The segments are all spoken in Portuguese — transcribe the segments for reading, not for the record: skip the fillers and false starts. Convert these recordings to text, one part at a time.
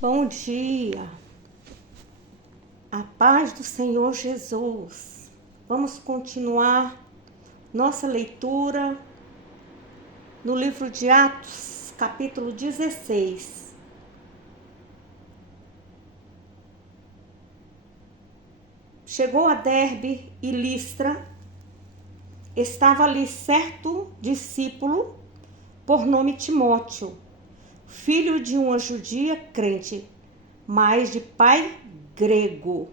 Bom dia, a paz do Senhor Jesus. Vamos continuar nossa leitura no livro de Atos, capítulo 16. Chegou a Derbe e Listra, estava ali certo discípulo por nome Timóteo, filho de uma judia crente, mas de pai grego.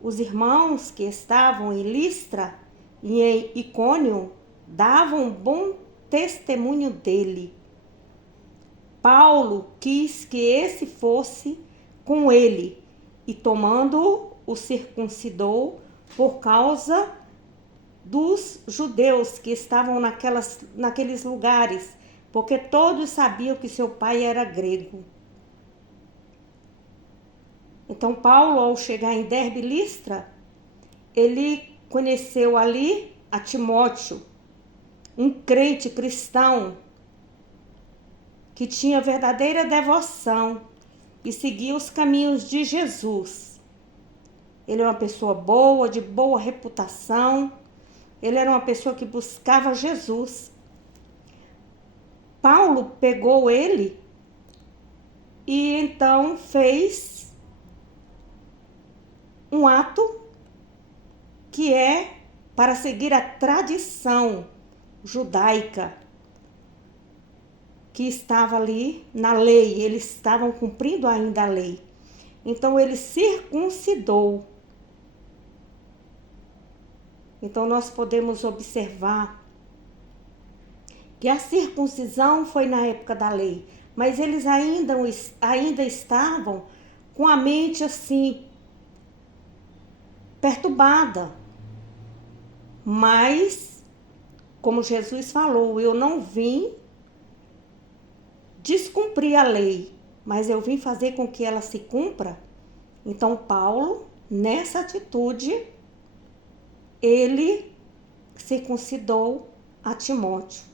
Os irmãos que estavam em Listra e em Icônio davam bom testemunho dele. Paulo quis que esse fosse com ele e, tomando-o, o circuncidou por causa dos judeus que estavam naqueles lugares, porque todos sabiam que seu pai era grego. Então Paulo, ao chegar em Derbe e Listra, ele conheceu ali a Timóteo, um crente cristão que tinha verdadeira devoção e seguia os caminhos de Jesus. Ele é uma pessoa boa, de boa reputação. Ele era uma pessoa que buscava Jesus. Paulo pegou ele e então fez um ato que é para seguir a tradição judaica que estava ali na lei. Eles estavam cumprindo ainda a lei. Então ele circuncidou. Então nós podemos observar que a circuncisão foi na época da lei, mas eles ainda estavam com a mente assim perturbada. Mas, como Jesus falou, eu não vim descumprir a lei, mas eu vim fazer com que ela se cumpra. Então Paulo, nessa atitude, ele circuncidou a Timóteo.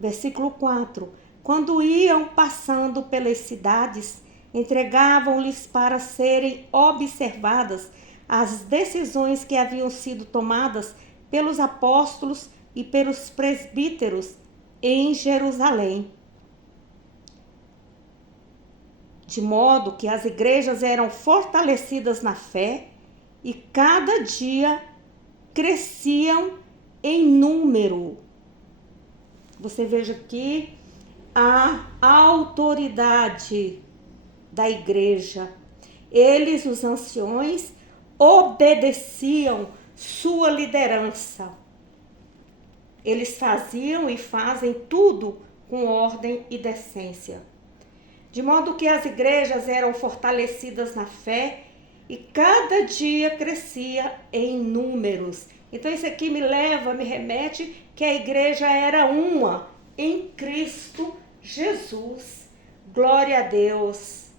Versículo 4. Quando iam passando pelas cidades, entregavam-lhes para serem observadas as decisões que haviam sido tomadas pelos apóstolos e pelos presbíteros em Jerusalém. De modo que as igrejas eram fortalecidas na fé e cada dia cresciam em número. Você veja aqui a autoridade da igreja. Eles, os anciões, obedeciam sua liderança. Eles faziam e fazem tudo com ordem e decência. De modo que as igrejas eram fortalecidas na fé e cada dia crescia em números. Então isso aqui me remete que a igreja era uma em Cristo Jesus. Glória a Deus.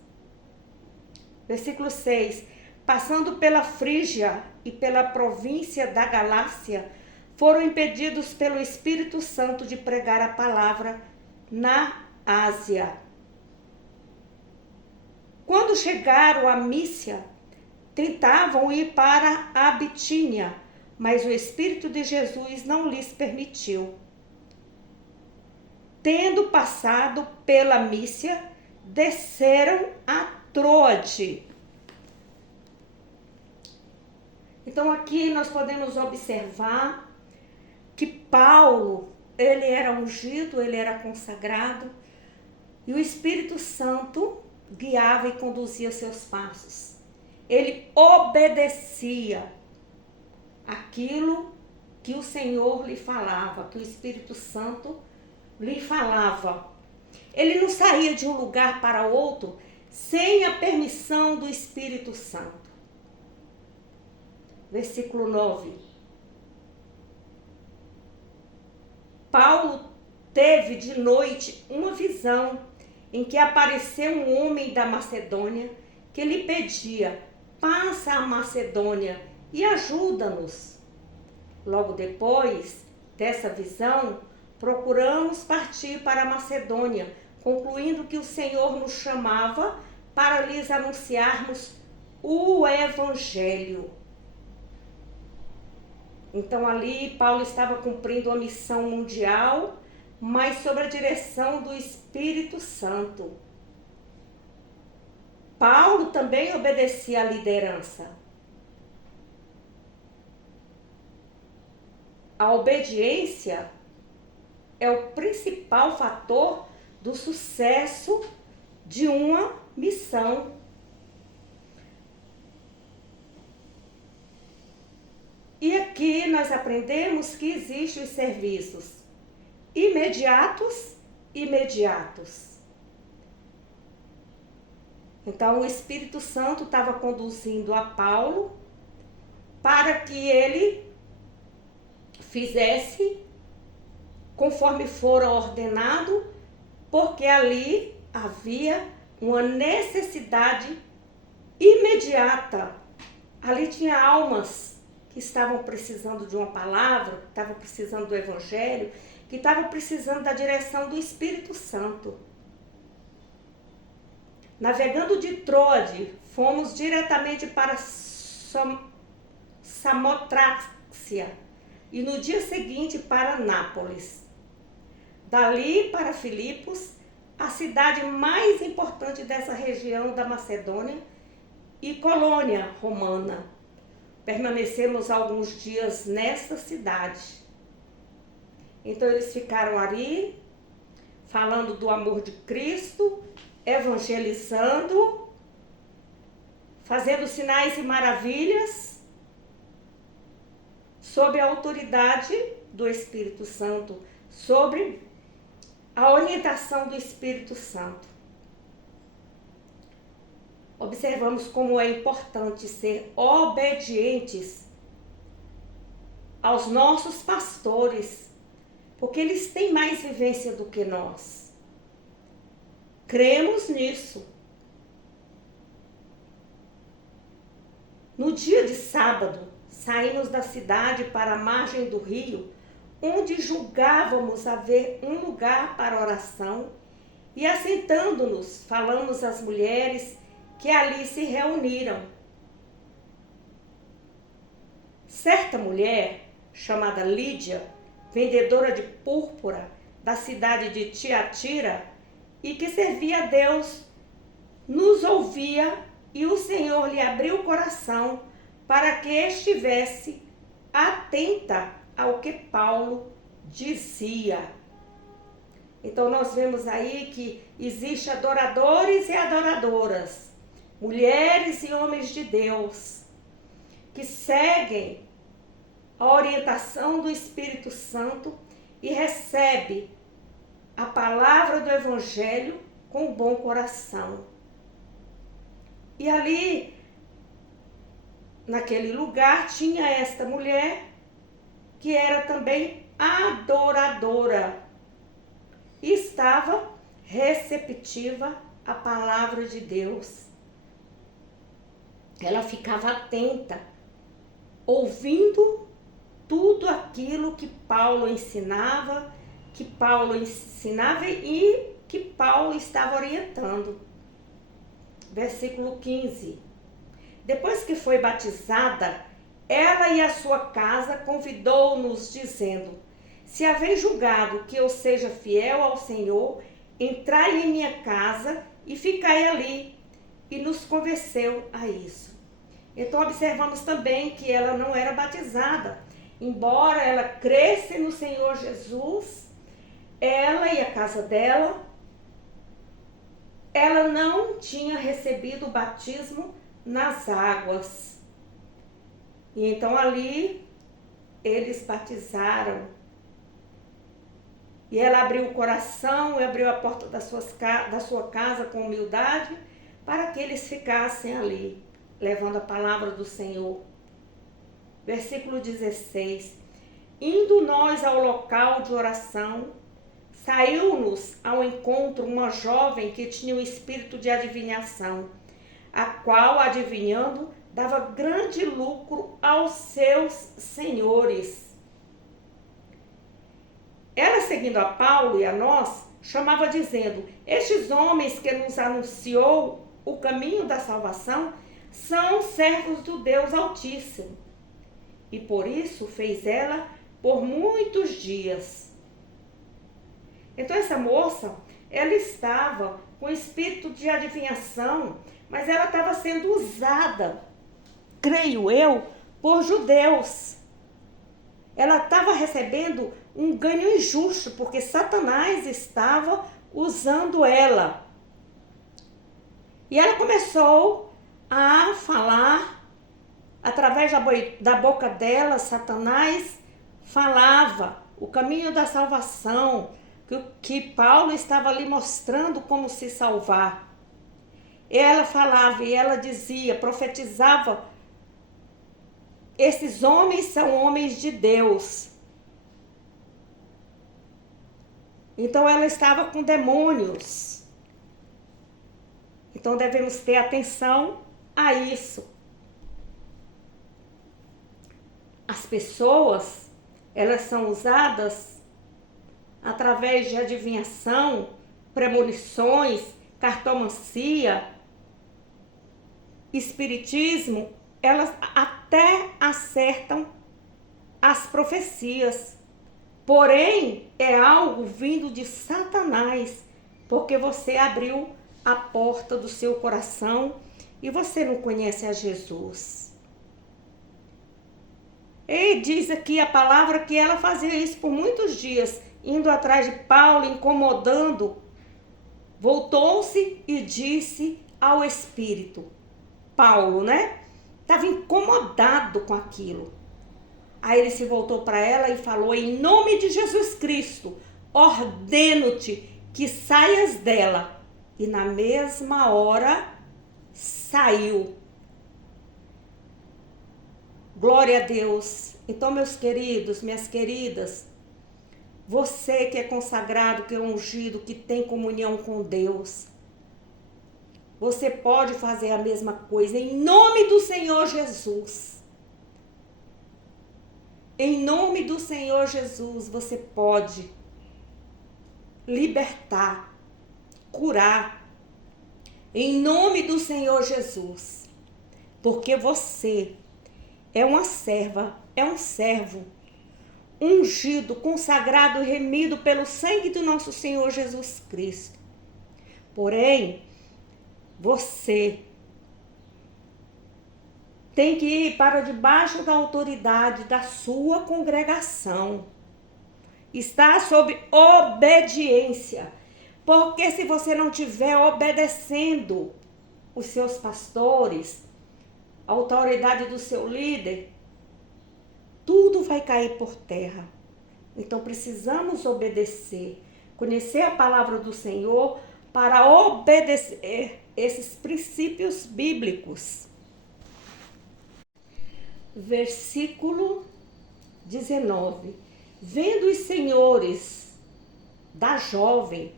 Versículo 6. Passando pela Frígia e pela província da Galácia, foram impedidos pelo Espírito Santo de pregar a palavra na Ásia. Quando chegaram a Mísia, tentavam ir para a Bitínia, mas o Espírito de Jesus não lhes permitiu. Tendo passado pela Mísia, desceram a Troade. Então aqui nós podemos observar que Paulo, ele era ungido, ele era consagrado, e o Espírito Santo guiava e conduzia seus passos. Ele obedecia aquilo que o Senhor lhe falava, que o Espírito Santo lhe falava. Ele não saía de um lugar para outro sem a permissão do Espírito Santo. Versículo 9. Paulo teve de noite uma visão em que apareceu um homem da Macedônia que lhe pedia: passa a Macedônia e ajuda-nos. Logo depois dessa visão, procuramos partir para a Macedônia, concluindo que o Senhor nos chamava para lhes anunciarmos o Evangelho. Então ali Paulo estava cumprindo uma missão mundial, mas sob a direção do Espírito Santo. Paulo também obedecia à liderança. A obediência é o principal fator do sucesso de uma missão. E aqui nós aprendemos que existem os serviços imediatos. Então o Espírito Santo estava conduzindo a Paulo para que ele fizesse conforme fora ordenado, porque ali havia uma necessidade imediata. Ali tinha almas que estavam precisando de uma palavra, que estavam precisando do Evangelho, que estavam precisando da direção do Espírito Santo. Navegando de Troade, fomos diretamente para Samotrácia e no dia seguinte para Nápoles. Dali para Filipos, a cidade mais importante dessa região da Macedônia e colônia romana. Permanecemos alguns dias nessa cidade. Então eles ficaram ali, falando do amor de Cristo, evangelizando, fazendo sinais e maravilhas, sob a autoridade do Espírito Santo, sobre a orientação do Espírito Santo. Observamos como é importante ser obedientes aos nossos pastores, porque eles têm mais vivência do que nós. Cremos nisso. No dia de sábado, saímos da cidade para a margem do rio, onde julgávamos haver um lugar para oração, e assentando-nos, falamos às mulheres que ali se reuniram. Certa mulher, chamada Lídia, vendedora de púrpura da cidade de Tiatira, e que servia a Deus, nos ouvia, e o Senhor lhe abriu o coração para que estivesse atenta ao que Paulo dizia. Então nós vemos aí que existe adoradores e adoradoras, mulheres e homens de Deus, que seguem a orientação do Espírito Santo e recebe a palavra do Evangelho com bom coração. E ali, naquele lugar, tinha esta mulher que era também adoradora e estava receptiva à palavra de Deus. Ela ficava atenta, ouvindo tudo aquilo que Paulo ensinava e que Paulo estava orientando. Versículo 15. Depois que foi batizada, ela e a sua casa convidou-nos, dizendo: se haveis julgado que eu seja fiel ao Senhor, entrai em minha casa e ficai ali. E nos convenceu a isso. Então observamos também que ela não era batizada. Embora ela cresce no Senhor Jesus, ela e a casa dela, ela não tinha recebido o batismo nas águas. E então ali eles batizaram. E ela abriu o coração e abriu a porta da sua casa com humildade para que eles ficassem ali, levando a palavra do Senhor. Versículo 16. Indo nós ao local de oração, saiu-nos ao encontro uma jovem que tinha um espírito de adivinhação, a qual, adivinhando, dava grande lucro aos seus senhores. Ela, seguindo a Paulo e a nós, chamava dizendo: estes homens que nos anunciou o caminho da salvação são servos do Deus Altíssimo. E por isso fez ela por muitos dias. Então essa moça, ela estava com espírito de adivinhação, mas ela estava sendo usada, creio eu, por judeus. Ela estava recebendo um ganho injusto, porque Satanás estava usando ela. E ela começou a falar, através da boca dela, Satanás falava o caminho da salvação, que Paulo estava ali mostrando como se salvar. Ela falava e ela dizia, profetizava: esses homens são homens de Deus. Então ela estava com demônios. Então devemos ter atenção a isso. As pessoas, elas são usadas através de adivinhação, premonições, cartomancia, espiritismo. Elas até acertam as profecias. Porém, é algo vindo de Satanás, porque você abriu a porta do seu coração e você não conhece a Jesus. E diz aqui a palavra que ela fazia isso por muitos dias, indo atrás de Paulo, incomodando. Voltou-se e disse ao Espírito, Paulo, né? Estava incomodado com aquilo. Aí ele se voltou para ela e falou: em nome de Jesus Cristo, ordeno-te que saias dela. E na mesma hora saiu. Glória a Deus. Então, meus queridos, minhas queridas, você que é consagrado, que é ungido, que tem comunhão com Deus, você pode fazer a mesma coisa em nome do Senhor Jesus. Em nome do Senhor Jesus, você pode libertar, curar. Em nome do Senhor Jesus. Porque você é uma serva, é um servo, ungido, consagrado e remido pelo sangue do nosso Senhor Jesus Cristo. Porém, você tem que ir para debaixo da autoridade da sua congregação. Está sob obediência. Porque se você não estiver obedecendo os seus pastores, a autoridade do seu líder, tudo vai cair por terra. Então precisamos obedecer, conhecer a palavra do Senhor para obedecer esses princípios bíblicos. Versículo 19. Vendo os senhores da jovem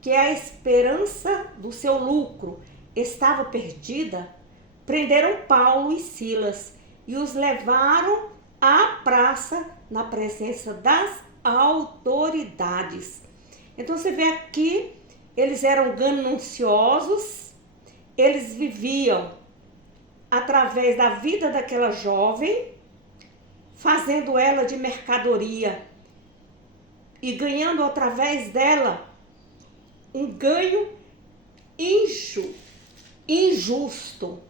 que a esperança do seu lucro estava perdida, prenderam Paulo e Silas e os levaram à praça na presença das autoridades. Então você vê aqui, eles eram gananciosos, eles viviam através da vida daquela jovem, fazendo ela de mercadoria e ganhando através dela um ganho injusto.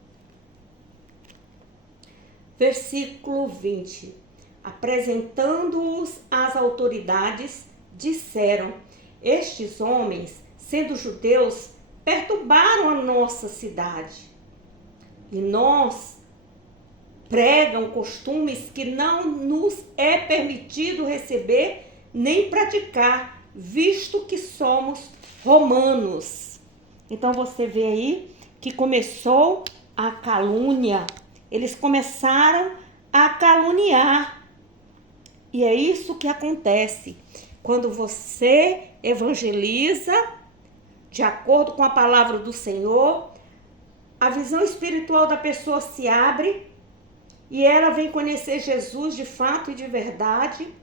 Versículo 20. Apresentando-os às autoridades, disseram: estes homens, sendo judeus, perturbaram a nossa cidade. E nós pregam costumes que não nos é permitido receber nem praticar, visto que somos romanos. Então você vê aí que começou a calúnia. Eles começaram a caluniar. E é isso que acontece quando você evangeliza de acordo com a palavra do Senhor. A visão espiritual da pessoa se abre e ela vem conhecer Jesus de fato e de verdade.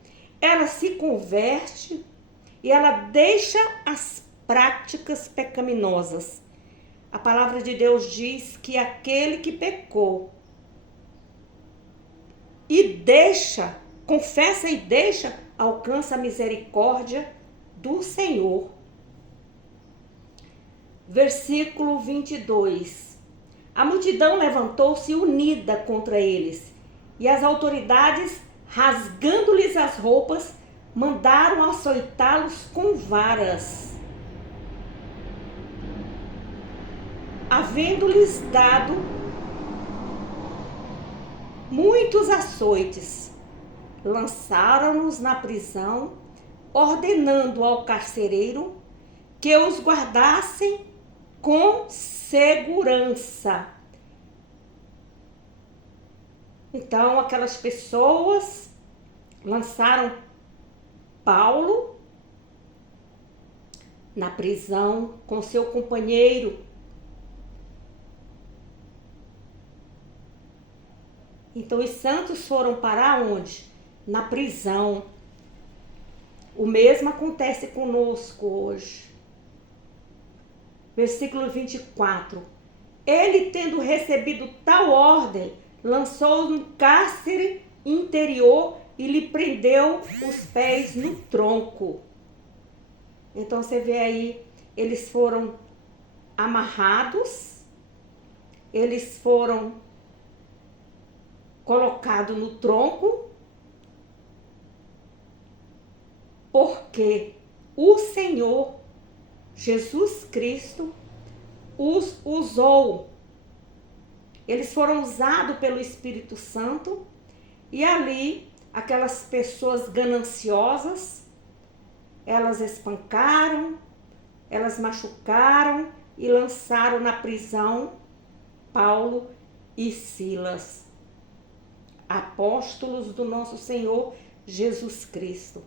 ela se converte e ela deixa as práticas pecaminosas. A palavra de Deus diz que aquele que pecou e deixa, confessa e deixa, alcança a misericórdia do Senhor. Versículo 22. A multidão levantou-se unida contra eles, e as autoridades, rasgando-lhes as roupas, mandaram açoitá-los com varas. Havendo-lhes dado muitos açoites, lançaram-nos na prisão, ordenando ao carcereiro que os guardassem com segurança. Então, aquelas pessoas lançaram Paulo na prisão com seu companheiro. Então, os santos foram para onde? Na prisão. O mesmo acontece conosco hoje. Versículo 24. Ele, tendo recebido tal ordem, lançou no cárcere interior e lhe prendeu os pés no tronco. Então você vê aí, eles foram amarrados, eles foram colocados no tronco, porque o Senhor Jesus Cristo os usou. Eles foram usados pelo Espírito Santo e ali aquelas pessoas gananciosas, elas espancaram, elas machucaram e lançaram na prisão Paulo e Silas, apóstolos do nosso Senhor Jesus Cristo.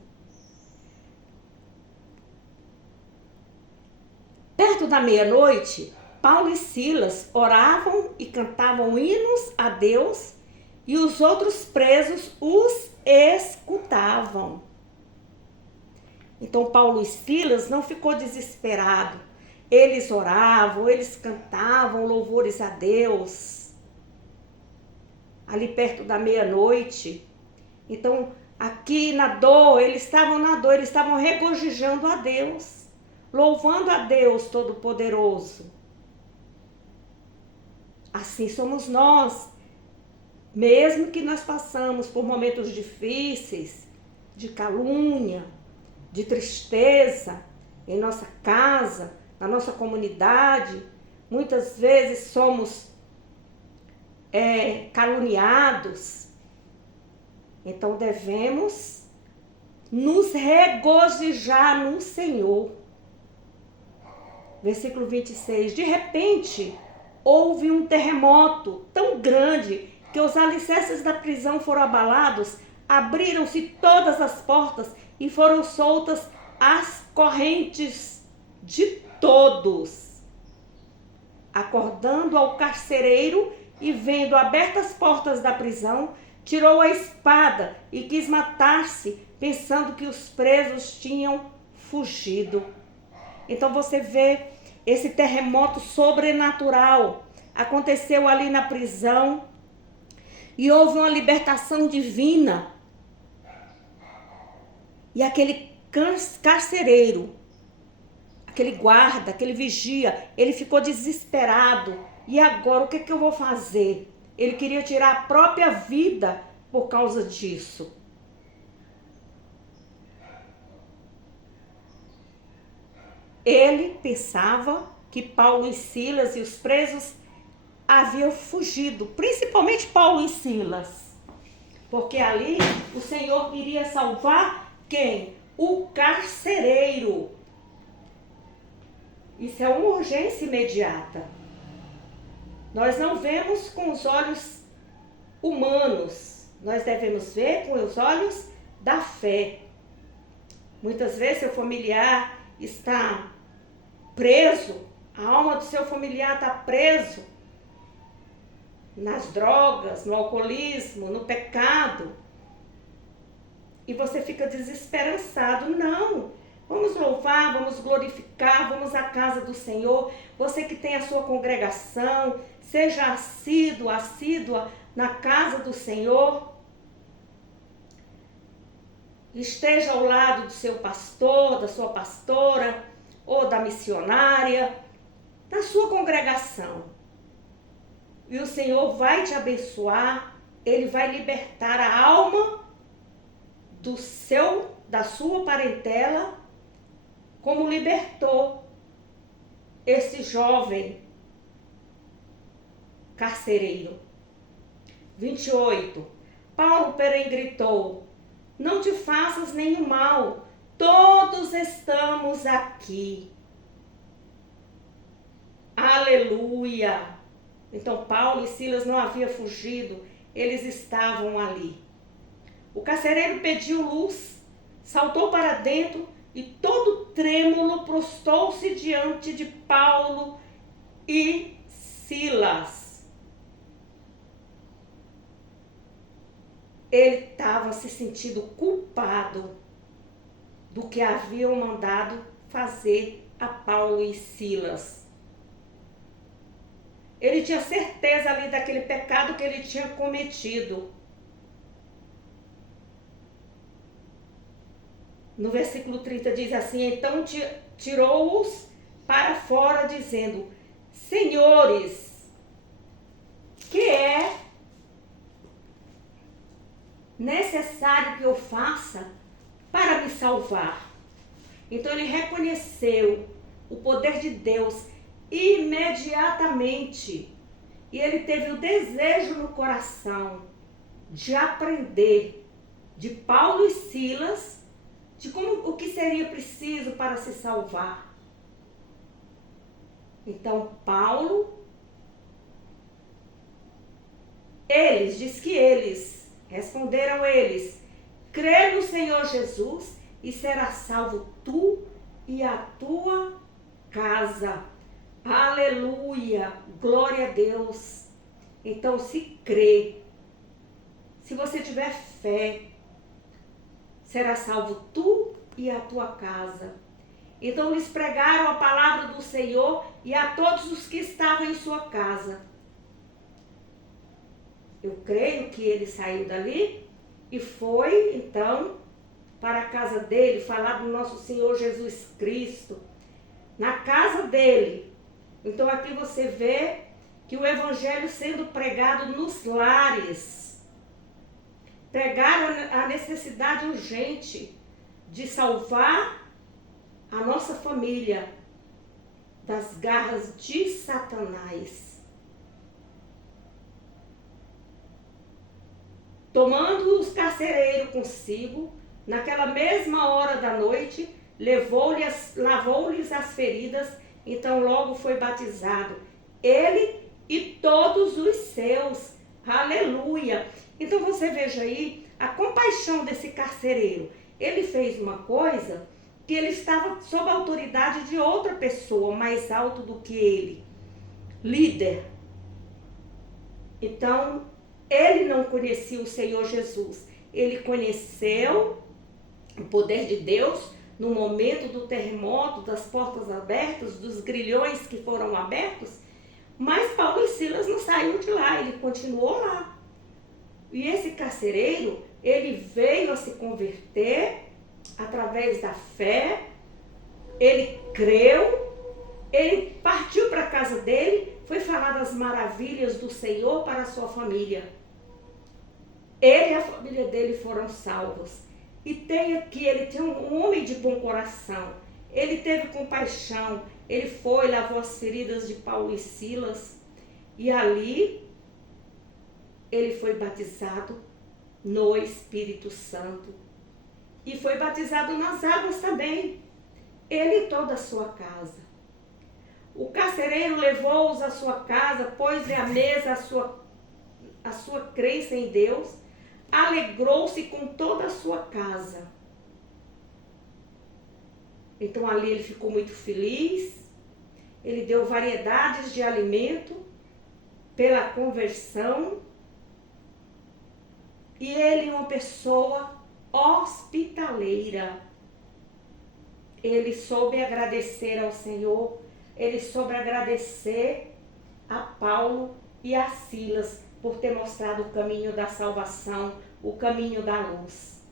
Perto da meia-noite, Paulo e Silas oravam e cantavam hinos a Deus e os outros presos os escutavam. Então Paulo e Silas não ficou desesperado. Eles oravam, eles cantavam louvores a Deus. Ali perto da meia-noite. Então aqui na dor, eles estavam regozijando a Deus, louvando a Deus Todo-Poderoso. Assim somos nós, mesmo que nós passamos por momentos difíceis, de calúnia, de tristeza, em nossa casa, na nossa comunidade, muitas vezes somos caluniados. Então devemos nos regozijar no Senhor. Versículo 26. De repente, houve um terremoto tão grande que os alicerces da prisão foram abalados, abriram-se todas as portas e foram soltas as correntes de todos. Acordando ao carcereiro e vendo abertas as portas da prisão, tirou a espada e quis matar-se, pensando que os presos tinham fugido. Então você vê esse terremoto sobrenatural. Aconteceu ali na prisão e houve uma libertação divina. E aquele carcereiro, aquele guarda, aquele vigia, ele ficou desesperado. E agora o que eu vou fazer? Ele queria tirar a própria vida por causa disso. Ele pensava que Paulo e Silas e os presos haviam fugido, principalmente Paulo e Silas, porque ali o Senhor queria salvar quem? O carcereiro. Isso é uma urgência imediata. Nós não vemos com os olhos humanos, nós devemos ver com os olhos da fé. Muitas vezes seu familiar está preso, a alma do seu familiar está preso nas drogas, no alcoolismo, no pecado. e você fica desesperançado. Não, vamos louvar, vamos glorificar, vamos à casa do Senhor. Você que tem a sua congregação, seja assídua na casa do Senhor. Esteja ao lado do seu pastor, da sua pastora, ou da missionária, da sua congregação. E o Senhor vai te abençoar, Ele vai libertar a alma da sua parentela, como libertou esse jovem carcereiro. 28. Paulo, porém, gritou: não te faças nenhum mal, todos estamos aqui. Aleluia! Então Paulo e Silas não haviam fugido, eles estavam ali. O carcereiro pediu luz, saltou para dentro e todo trêmulo prostou-se diante de Paulo e Silas. Ele estava se sentindo culpado do que haviam mandado fazer a Paulo e Silas. Ele tinha certeza ali daquele pecado que ele tinha cometido. No versículo 30 diz assim: então tirou-os para fora, dizendo: senhores, que é necessário que eu faça para me salvar? Então ele reconheceu o poder de Deus imediatamente, e ele teve o desejo no coração de aprender de Paulo e Silas o que seria preciso para se salvar. Então Paulo, responderam eles: crê no Senhor Jesus e serás salvo tu e a tua casa. Aleluia, glória a Deus. Então, se crê, se você tiver fé, será salvo tu e a tua casa. Então lhes pregaram a palavra do Senhor e a todos os que estavam em sua casa. Eu creio que ele saiu dali e foi, então, para a casa dele, falar do nosso Senhor Jesus Cristo, na casa dele. Então aqui você vê que o evangelho sendo pregado nos lares. Pregaram a necessidade urgente de salvar a nossa família das garras de Satanás. Tomando os carcereiros consigo, naquela mesma hora da noite, lavou-lhes as feridas, então logo foi batizado, ele e todos os seus. Aleluia! Então você veja aí a compaixão desse carcereiro. Ele fez uma coisa que ele estava sob a autoridade de outra pessoa mais alto do que ele, líder. Então, ele não conhecia o Senhor Jesus. Ele conheceu o poder de Deus no momento do terremoto, das portas abertas, dos grilhões que foram abertos, mas Paulo e Silas não saíram de lá, ele continuou lá. E esse carcereiro, ele veio a se converter através da fé, ele creu, ele partiu para a casa dele, foi falar das maravilhas do Senhor para a sua família. Ele e a família dele foram salvos. E tem aqui, ele tem um homem de bom coração, ele teve compaixão, ele foi, lavou as feridas de Paulo e Silas, e ali ele foi batizado no Espírito Santo. E foi batizado nas águas também, ele e toda a sua casa. O carcereiro levou-os à sua casa, pôs-lhe à mesa a sua crença em Deus, alegrou-se com toda a sua casa. Então ali ele ficou muito feliz, ele deu variedades de alimento pela conversão, e ele, uma pessoa hospitaleira. Ele soube agradecer ao Senhor, ele soube agradecer a Paulo e a Silas por ter mostrado o caminho da salvação, o caminho da luz.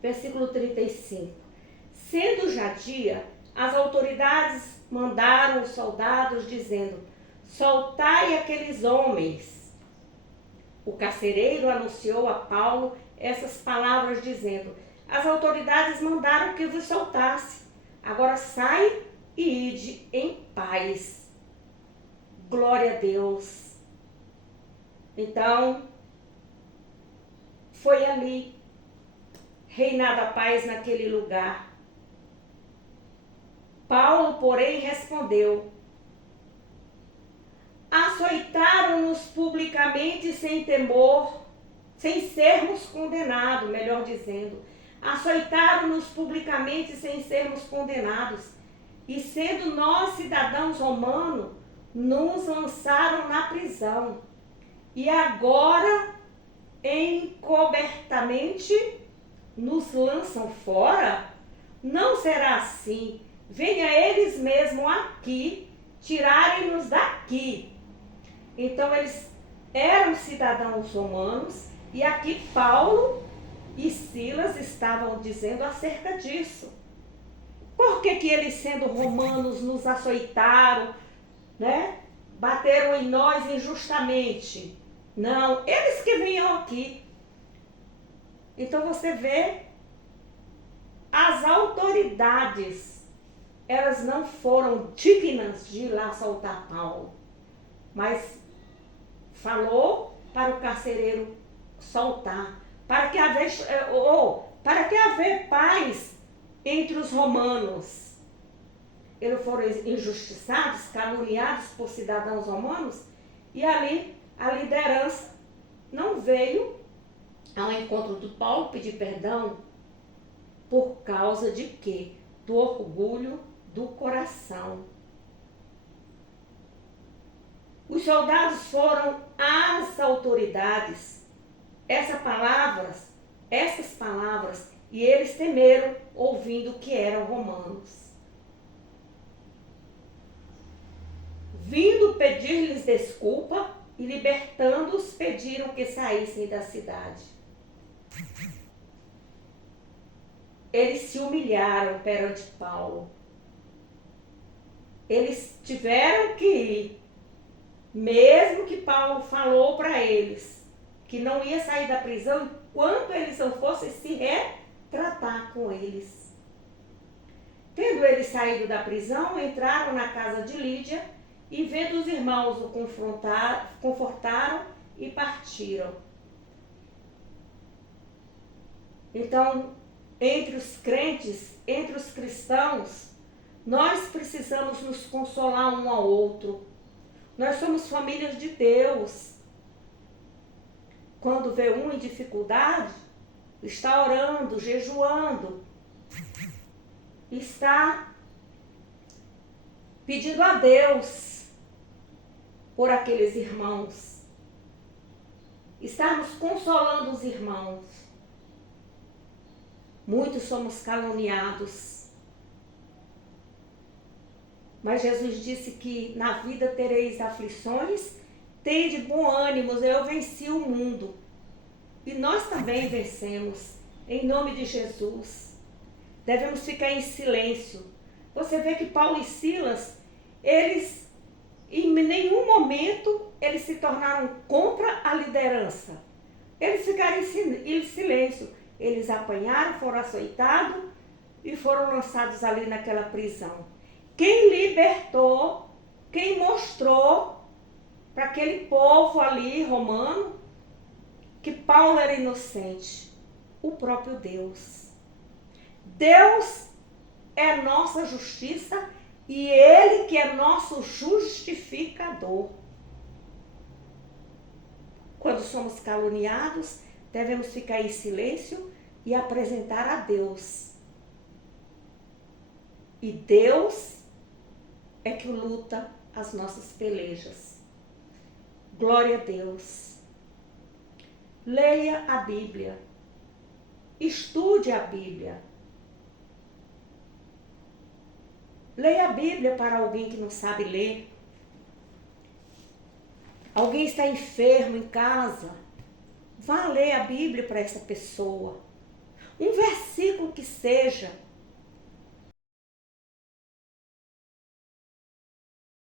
Versículo 35. Sendo já dia, as autoridades mandaram os soldados dizendo: soltai aqueles homens. O carcereiro anunciou a Paulo essas palavras dizendo: as autoridades mandaram que vos soltasse. Agora sai e ide em paz. Glória a Deus. Então, foi ali reinada a paz naquele lugar. Paulo, porém, respondeu: açoitaram-nos publicamente sem temor, sem sermos condenados, melhor dizendo. Açoitaram-nos publicamente sem sermos condenados. E sendo nós cidadãos romanos, nos lançaram na prisão. E agora, encobertamente, nos lançam fora? Não será assim. Venha eles mesmos aqui, tirarem-nos daqui. Então, eles eram cidadãos romanos, e aqui Paulo e Silas estavam dizendo acerca disso. Por que eles, sendo romanos, nos açoitaram, né? Bateram em nós injustamente? Não, eles que vinham aqui. Então você vê, as autoridades, elas não foram dignas de ir lá soltar Paulo, mas falou para o carcereiro soltar, para que haver paz entre os romanos. Eles foram injustiçados, caluniados por cidadãos romanos, e ali a liderança não veio ao encontro do Paulo pedir perdão. Por causa de quê? Do orgulho do coração. Os soldados foram às autoridades. Essas palavras, e eles temeram, ouvindo que eram romanos. Vindo pedir-lhes desculpa e libertando-os, pediram que saíssem da cidade. Eles se humilharam perante Paulo. Eles tiveram que ir, mesmo que Paulo falou para eles que não ia sair da prisão enquanto eles não fossem se retratar com eles. Tendo eles saído da prisão, entraram na casa de Lídia e, vendo os irmãos, o confortaram e partiram. Então, entre os crentes, entre os cristãos, nós precisamos nos consolar um ao outro. Nós somos famílias de Deus. Quando vê um em dificuldade, está orando, jejuando, está pedindo a Deus por aqueles irmãos. Estarmos consolando os irmãos. Muitos somos caluniados. Mas Jesus disse que na vida tereis aflições, tende bom ânimo, eu venci o mundo. E nós também vencemos, em nome de Jesus. Devemos ficar em silêncio. Você vê que Paulo e Silas, eles, em nenhum momento, eles se tornaram contra a liderança. Eles ficaram em silêncio. Eles apanharam, foram açoitados e foram lançados ali naquela prisão. Quem libertou, quem mostrou para aquele povo ali romano que Paulo era inocente? O próprio Deus. Deus é nossa justiça e Ele que é nosso justificador. Quando somos caluniados, devemos ficar em silêncio e apresentar a Deus. E Deus é que luta as nossas pelejas. Glória a Deus. Leia a Bíblia. Estude a Bíblia. Leia a Bíblia para alguém que não sabe ler. Alguém está enfermo em casa. Vá ler a Bíblia para essa pessoa. Um versículo que seja.